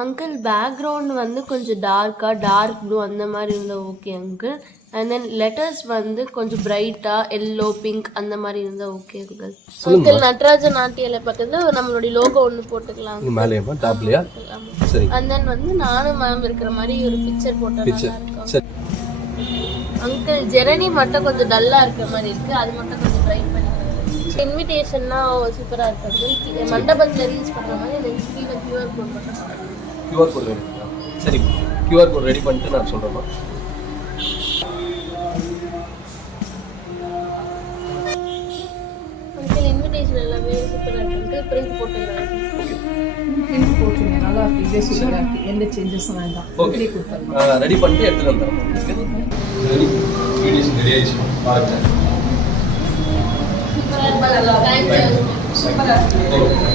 Uncle background வந்து கொஞ்சம் dark blue அந்த மாதிரி இருந்தால் okay uncle. And then letters வந்து கொஞ்சம் பிரைட்டா எல்லோ பிங்க் அந்த மாதிரி இருந்தா ஓகே அங்கிள். அங்கிள் நட்ராஜ நாட்டியல பக்கத்துல நம்மளுடைய லோகோ ஒன்று போட்டுக்கலாம் மேலேயுமா டாப்லையா? சரி. அண்ட் தென் வந்து நானும் மேம் இருக்கிற மாதிரி ஒரு பிக்சர் போட்டா நல்லா இருக்கும் அங்கிள். ஜெரணி மட்டும் கொஞ்சம் டல்லா இருக்கிற மாதிரி இருக்கு, அது மட்டும் கொஞ்சம் பிரைட் பண்ணி இன்விடேஷன்னா சூப்பரா இருக்கு. மண்டபத்துல ரீச் பண்ற மாதிரி எனக்கு கீழே QR கோட் மட்டும். QR code ready. சரி, QR கோட் ரெடி பண்ணிட்டு நான் சொல்றேன். அங்கிள் இன்விடேஷன் எல்லாமே சூப்பரா இருக்கு, பிரிண்ட் போட்டுறேன். பிரிண்ட் போட்டுருங்க, நல்லா இருக்கு, இதே சூப்பரா இருக்கு, எந்த சேஞ்சஸ் வேண்டாம். ஓகே கொடுத்துறேன். ரெடி பண்ணிட்டு எடுத்துட்டு வந்துறேன். ரெடி இன்விடேஷன் ரெடி ஆயிடுச்சு பாருங்க. சூப்பரா இருக்கு. Thank you. சூப்பரா இருக்கு.